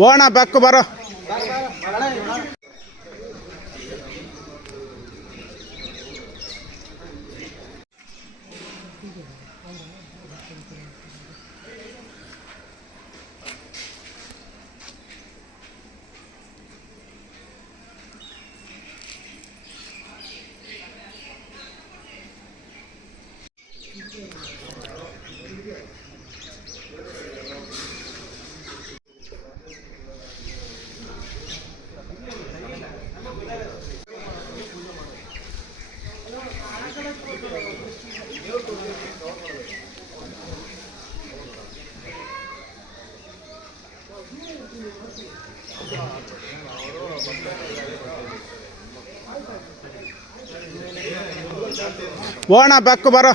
ಓಣ ಬೆಕ್ಕು ಬರೋ. ಓಣ ಬೆಕ್ಕು ಬರೋ.